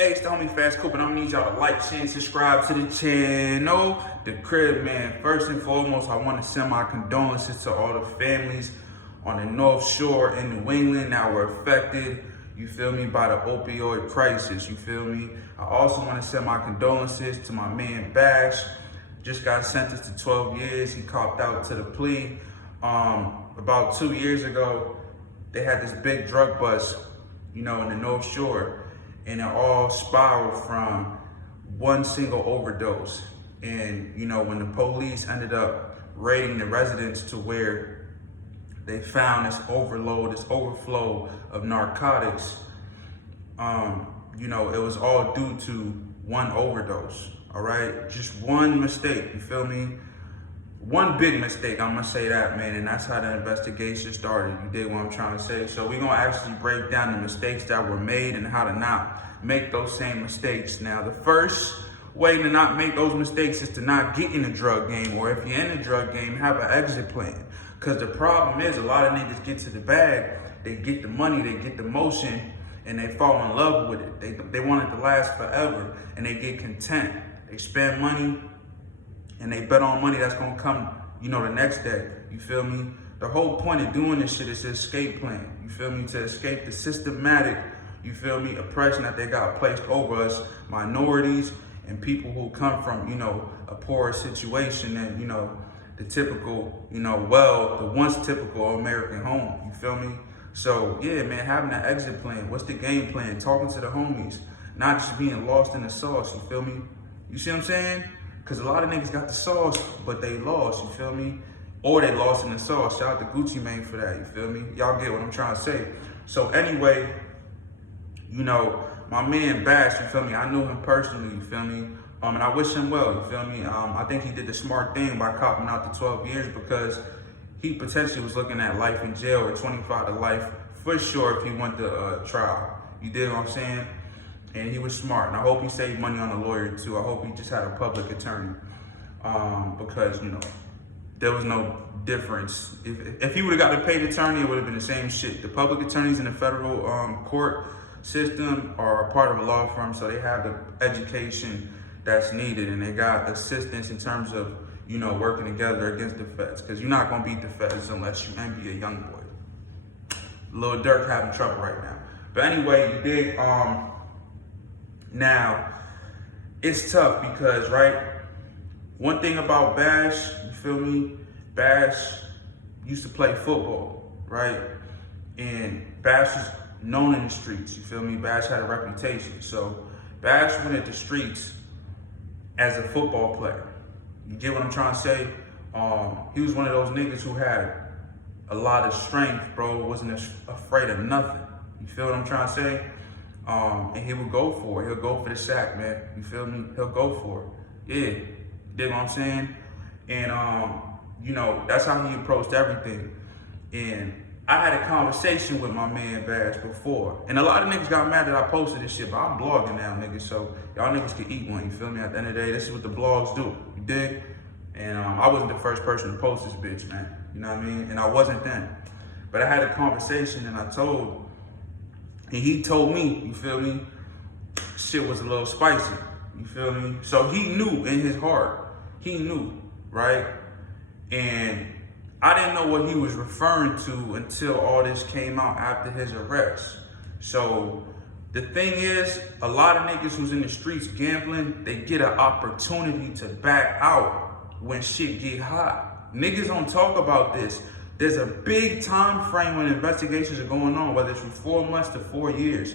Hey, it's the homie Fast Coop, and I'm gonna need y'all to like, share, and subscribe to the channel. The Crib, man. First and foremost, I want to send my condolences to all the families on the North Shore in New England that were affected, you feel me, by the opioid crisis, you feel me? I also want to send my condolences to my man Bash. Just got sentenced to 12 years. He copped out to the plea. About 2 years ago, they had this big drug bust, in the North Shore. And it all spiraled from one single overdose. And, when the police ended up raiding the residence to where they found this overflow of narcotics, it was all due to one overdose, all right? Just one mistake, you feel me? One big mistake, I'm gonna say that, man, and that's how the investigation started. You dig what I'm trying to say? So we're gonna actually break down the mistakes that were made and how to not make those same mistakes. Now, the first way to not make those mistakes is to not get in the drug game, or if you're in the drug game, have an exit plan. Because the problem is, a lot of niggas get to the bag, they get the money, they get the motion, and they fall in love with it. They want it to last forever, and they get content. They spend money, and they bet on money that's gonna come, the next day. You feel me? The whole point of doing this shit is to escape plan. You feel me? To escape the systematic, oppression that they got placed over us, minorities, and people who come from, a poorer situation and, the typical, the once typical American home. You feel me? So yeah, man, having an exit plan. What's the game plan? Talking to the homies, not just being lost in the sauce. You feel me? You see what I'm saying? Because a lot of niggas got the sauce, but they lost, you feel me? Or they lost in the sauce. Shout out to Gucci Mane for that, you feel me? Y'all get what I'm trying to say. So anyway, my man Bash, you feel me? I knew him personally, you feel me? And I wish him well, you feel me? I think he did the smart thing by copping out the 12 years because he potentially was looking at life in jail or 25 to life for sure if he went to trial. You dig what I'm saying? And he was smart, and I hope he saved money on a lawyer too. I hope he just had a public attorney, because there was no difference. If he would have got a paid attorney, it would have been the same shit. The public attorneys in the federal court system are a part of a law firm, so they have the education that's needed, and they got assistance in terms of working together against the feds, because you're not gonna beat the feds unless you envy a young boy. Lil Durk having trouble right now, but anyway, you dig. Now, it's tough because, right, one thing about Bash, you feel me? Bash used to play football, right? And Bash was known in the streets, you feel me? Bash had a reputation. So Bash went at the streets as a football player. You get what I'm trying to say? He was one of those niggas who had a lot of strength, bro. Wasn't afraid of nothing. You feel what I'm trying to say? And he would go for it. He'll go for the sack, man. You feel me? He'll go for it. Yeah. You dig what I'm saying? And, that's how he approached everything. And I had a conversation with my man Bash before. And a lot of niggas got mad that I posted this shit, but I'm blogging now, niggas. So y'all niggas can eat one, you feel me? At the end of the day, this is what the blogs do. You dig? And I wasn't the first person to post this bitch, man. You know what I mean? And I wasn't then. But I had a conversation and and he told me, you feel me, shit was a little spicy, you feel me? So he knew in his heart, he knew, right? And I didn't know what he was referring to until all this came out after his arrest. So the thing is, a lot of niggas who's in the streets gambling, they get an opportunity to back out when shit get hot. Niggas don't talk about this. There's a big time frame when investigations are going on, whether it's from 4 months to 4 years.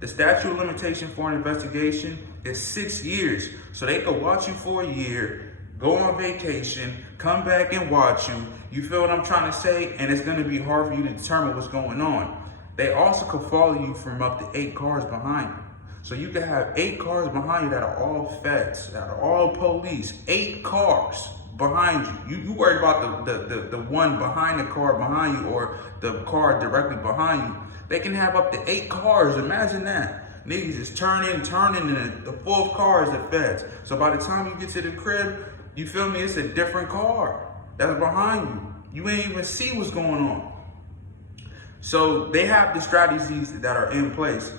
The statute of limitation for an investigation is 6 years. So they could watch you for a year, go on vacation, come back and watch you. You feel what I'm trying to say? And it's gonna be hard for you to determine what's going on. They also could follow you from up to 8 cars behind you. So you could have 8 cars behind you that are all feds, that are all police, 8 cars behind you. You worry about the one behind the car behind you or the car directly behind you. They can have up to 8 cars. Imagine that. Niggas is turning, and the 4th car is the feds. So by the time you get to the crib, you feel me? It's a different car that's behind you. You ain't even see what's going on. So they have the strategies that are in place.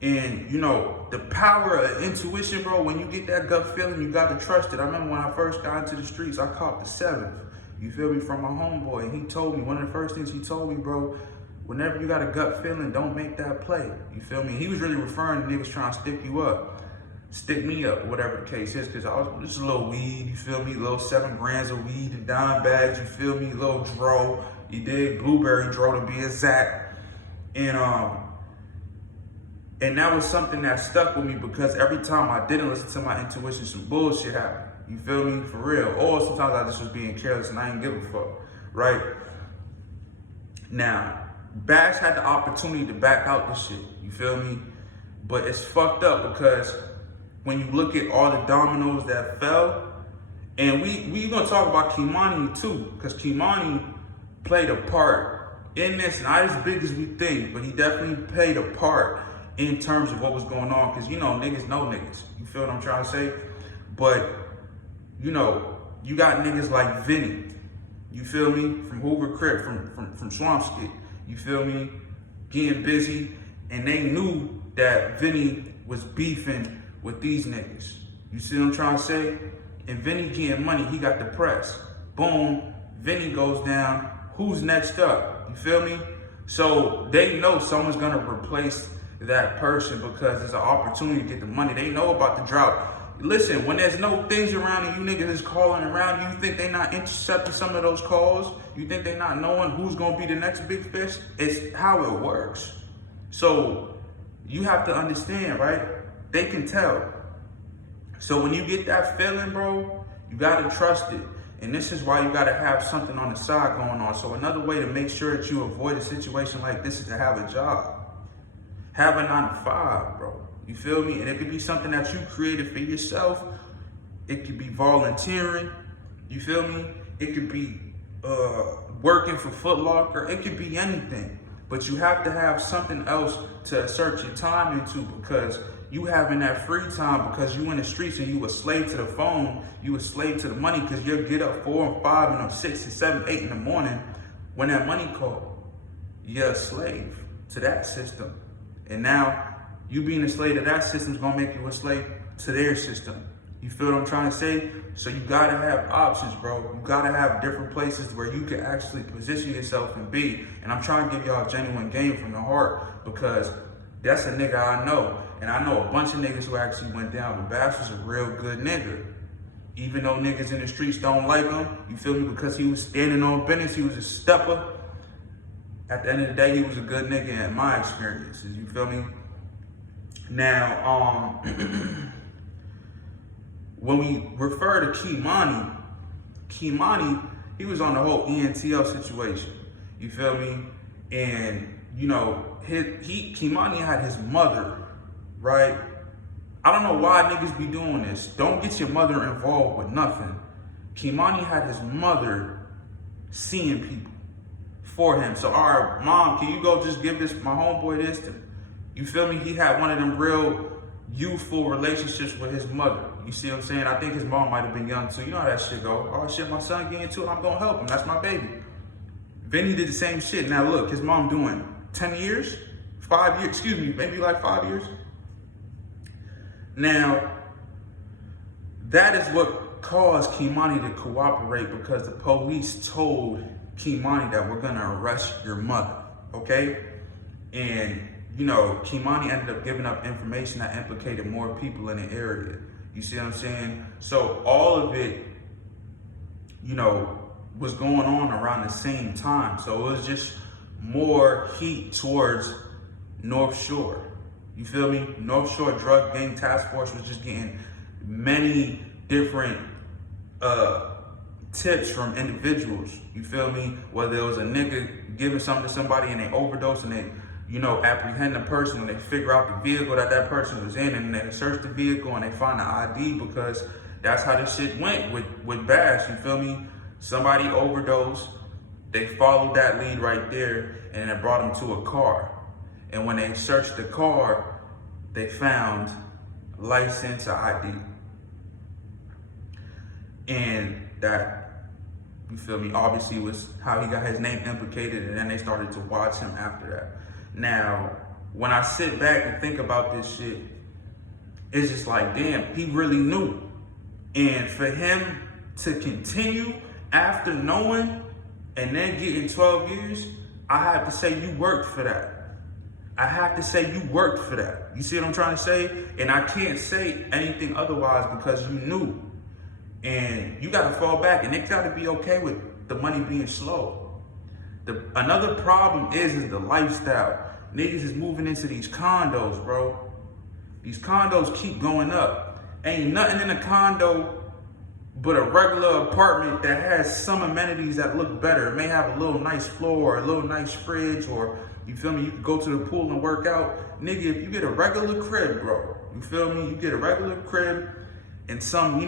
And you know, the power of intuition, bro, when you get that gut feeling, you got to trust it. I remember when I first got into the streets, I caught the 7th, you feel me, from my homeboy. And he told me, one of the first things he told me, bro, whenever you got a gut feeling, don't make that play. You feel me? He was really referring to niggas trying to stick you up, stick me up, whatever the case is, because I was just a little weed, you feel me? A little 7 grams of weed and dime bags, you feel me? A little dro, you dig? Blueberry dro to be exact. And that was something that stuck with me because every time I didn't listen to my intuition, some bullshit happened. You feel me? For real. Or sometimes I just was being careless and I didn't give a fuck, right? Now, Bash had the opportunity to back out this shit, you feel me? But it's fucked up because when you look at all the dominoes that fell, and we gonna talk about Kimani too, because Kimani played a part in this, not as big as we think, but he definitely played a part in terms of what was going on, because you know, niggas know niggas. You feel what I'm trying to say? But, you know, you got niggas like Vinny, you feel me? From Hoover Crip, from Swampskit, you feel me? Getting busy, and they knew that Vinny was beefing with these niggas. You see what I'm trying to say? And Vinny getting money, he got the press. Boom, Vinny goes down, who's next up? You feel me? So they know someone's gonna replace that person because there's an opportunity to get the money. They know about the drought. Listen, when there's no things around and you niggas is calling around, you think they not intercepting some of those calls? You think they not knowing who's gonna be the next big fish? It's how it works. So you have to understand, right? They can tell. So when you get that feeling, bro, you gotta trust it. And this is why you gotta have something on the side going on. So another way to make sure that you avoid a situation like this is to have a job. Have a 9 to 5, bro. You feel me? And it could be something that you created for yourself. It could be volunteering. You feel me? It could be working for Foot Locker. It could be anything. But you have to have something else to assert your time into, because you having that free time because you in the streets and you a slave to the phone, you a slave to the money, because you'll get up 4 and 5 and 6 and 7, 8 in the morning when that money call. You're a slave to that system. And now, you being a slave to that system is gonna make you a slave to their system. You feel what I'm trying to say? So you gotta have options, bro. You gotta have different places where you can actually position yourself and be. And I'm trying to give y'all a genuine game from the heart, because that's a nigga I know. And I know a bunch of niggas who actually went down, but Bash was a real good nigga. Even though niggas in the streets don't like him, you feel me? Because he was standing on business, he was a stepper. At the end of the day, he was a good nigga in my experiences, you feel me? Now, when we refer to Kimani, he was on the whole ENTL situation, you feel me? And, you know, Kimani had his mother, right? I don't know why niggas be doing this. Don't get your mother involved with nothing. Kimani had his mother seeing people for him. So, all right, mom, can you go just give my homeboy this? You feel me? He had one of them real youthful relationships with his mother. You see what I'm saying? I think his mom might have been young too. You know how that shit go. Oh shit, my son getting into it, I'm gonna help him. That's my baby. Vinny did the same shit. Now look, his mom doing 10 years? 5 years, excuse me, maybe like 5 years. Now, that is what caused Kimani to cooperate, because the police told Kimani that we're gonna arrest your mother, okay? And, you know, Kimani ended up giving up information that implicated more people in the area. You see what I'm saying? So all of it, you know, was going on around the same time. So it was just more heat towards North Shore. You feel me? North Shore Drug Gang Task Force was just getting many different tips from individuals. You feel me? Whether it was a nigga giving something to somebody and they overdose and they, you know, apprehend the person, and they figure out the vehicle that person was in, and they search the vehicle and they find the ID, because that's how this shit went with Bash. You feel me? Somebody overdosed, they followed that lead right there, and it brought them to a car. And when they searched the car, they found license ID. And that, you feel me, obviously was how he got his name implicated, and then they started to watch him after that. Now, when I sit back and think about this shit, it's just like, damn, he really knew. And for him to continue after knowing and then getting 12 years, I have to say you worked for that. I have to say you worked for that. You see what I'm trying to say? And I can't say anything otherwise because you knew. And you got to fall back, and it got to be okay with the money being slow. Another problem is the lifestyle. Niggas is moving into these condos, bro. These condos keep going up. Ain't nothing in a condo but a regular apartment that has some amenities that look better. It may have a little nice floor, a little nice fridge, or you feel me, you can go to the pool and work out. Nigga, if you get a regular crib, bro, you feel me, you get a regular crib in some,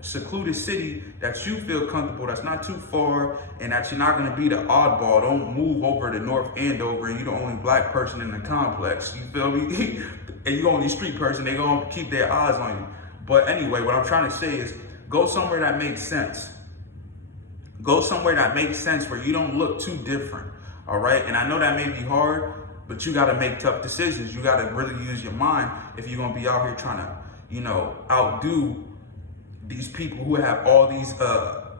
secluded city that you feel comfortable, that's not too far, and that you're not gonna be the oddball. Don't move over to North Andover and you're the only black person in the complex, you feel me? And you're the only street person, they gonna keep their eyes on you. But anyway, what I'm trying to say is, go somewhere that makes sense. Go somewhere that makes sense where you don't look too different, all right? And I know that may be hard, but you gotta make tough decisions. You gotta really use your mind if you're gonna be out here trying to, outdo these people who have all these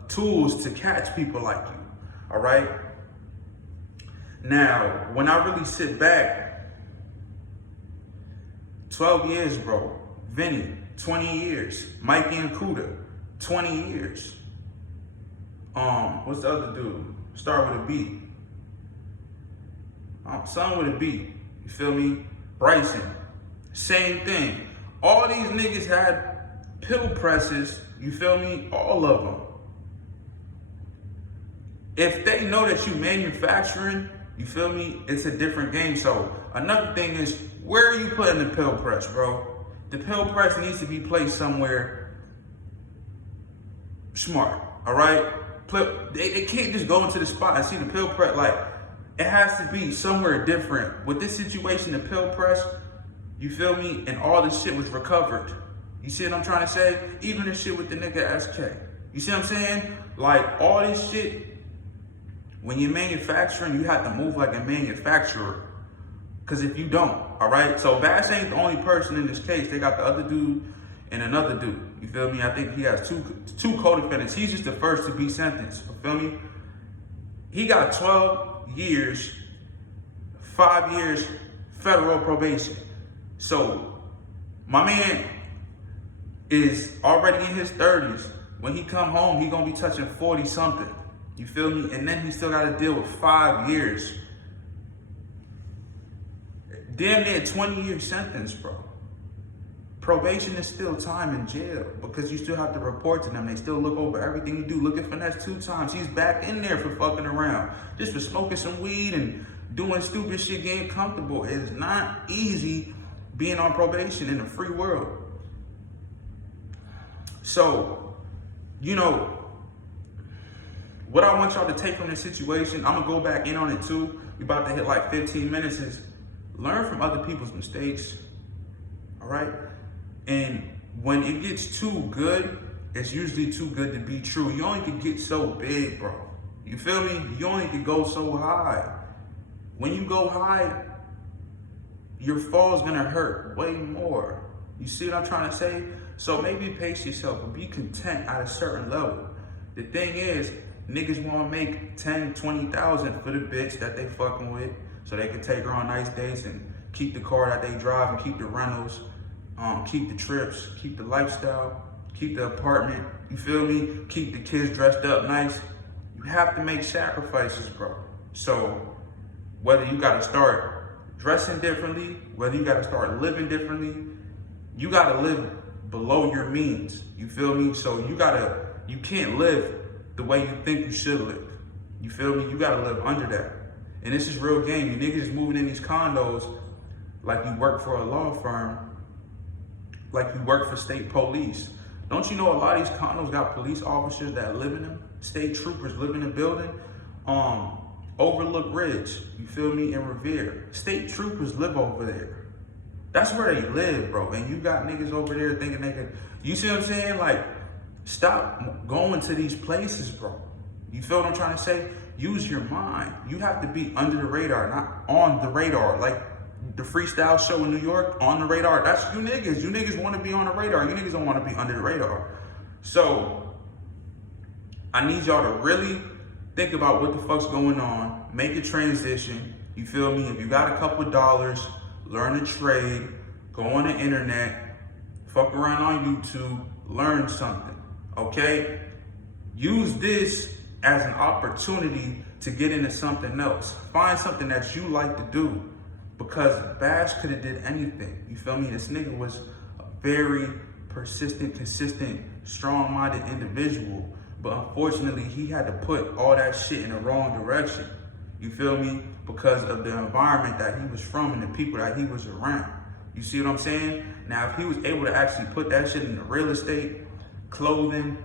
tools to catch people like you, all right? Now, when I really sit back, 12 years, bro. Vinny, 20 years. Mikey and Kuda, 20 years. What's the other dude? Start with a B. Something with a B. You feel me? Bryson, same thing. All these niggas had pill presses, you feel me? All of them. If they know that you manufacturing, you feel me? It's a different game. So another thing is, where are you putting the pill press, bro? The pill press needs to be placed somewhere smart, all right? They can't just go into the spot and see the pill press. Like, it has to be somewhere different. With this situation, the pill press, you feel me? And all this shit was recovered. You see what I'm trying to say? Even the shit with the nigga SK. You see what I'm saying? Like, all this shit, when you're manufacturing, you have to move like a manufacturer. Because if you don't, all right? So Bash ain't the only person in this case. They got the other dude and another dude. You feel me? I think he has two co-defendants. He's just the first to be sentenced. You feel me? He got 12 years, 5 years federal probation. So my man is already in his 30s. When he come home, he gonna be touching 40 something. You feel me? And then he still gotta deal with 5 years. Damn near 20-year sentence, bro. Probation is still time in jail because you still have to report to them. They still look over everything you do. Look at Finesse 2 times. He's back in there for fucking around. Just for smoking some weed and doing stupid shit, getting comfortable. It's not easy being on probation in a free world. So, what I want y'all to take from this situation, I'm gonna go back in on it too. We about to hit like 15 minutes, is learn from other people's mistakes, all right? And when it gets too good, it's usually too good to be true. You only can get so big, bro. You feel me? You only can go so high. When you go high, your fall's gonna hurt way more. You see what I'm trying to say? So maybe pace yourself, but be content at a certain level. The thing is, niggas wanna make 10, 20,000 for the bitch that they fucking with, so they can take her on nice dates and keep the car that they drive and keep the rentals, keep the trips, keep the lifestyle, keep the apartment, you feel me? Keep the kids dressed up nice. You have to make sacrifices, bro. So whether you gotta start dressing differently, whether you gotta start living differently, you gotta live below your means, you feel me? So you can't live the way you think you should live. You feel me? You gotta live under that. And this is real game. You niggas is moving in these condos like you work for a law firm, like you work for state police. Don't you know a lot of these condos got police officers that live in them? State troopers live in the building. Overlook Ridge, you feel me, in Revere. State troopers live over there. That's where they live, bro. And you got niggas over there thinking they can, you see what I'm saying? Like, stop going to these places, bro. You feel what I'm trying to say? Use your mind. You have to be under the radar, not on the radar. Like, the freestyle show in New York on the radar. That's you niggas. You niggas want to be on the radar. You niggas don't want to be under the radar. So I need y'all to really think about what the fuck's going on. Make a transition. You feel me? If you got a couple dollars, learn a trade. Go on the internet. Fuck around on YouTube. Learn something. Okay? Use this as an opportunity to get into something else. Find something that you like to do, because Bash could have did anything. You feel me? This nigga was a very persistent, consistent, strong-minded individual, but unfortunately he had to put all that shit in the wrong direction. You feel me? Because of the environment that he was from and the people that he was around. You see what I'm saying? Now, if he was able to actually put that shit into real estate, clothing,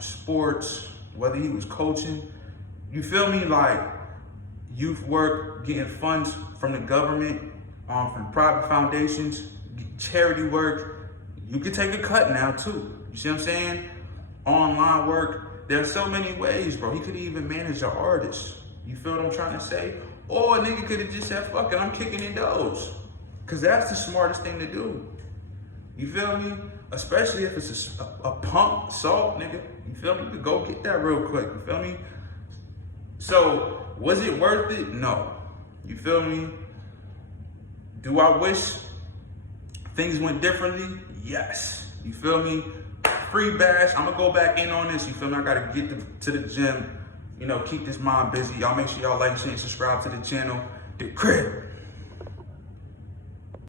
sports, whether he was coaching, you feel me? Like youth work, getting funds from the government, from private foundations, charity work, you could take a cut now too. You see what I'm saying? Online work, there's so many ways, bro. He could even manage an artist. You feel what I'm trying to say? Or a nigga could have just said, fuck it, I'm kicking in those. Cause that's the smartest thing to do. You feel me? Especially if it's a pump salt, nigga. You feel me? You could go get that real quick. You feel me? So, was it worth it? No. You feel me? Do I wish things went differently? Yes. You feel me? Free Bash. I'm gonna go back in on this. You feel me? I gotta get to the gym. You know, keep this mind busy. Y'all make sure y'all like, share, and subscribe to the channel. The Crib.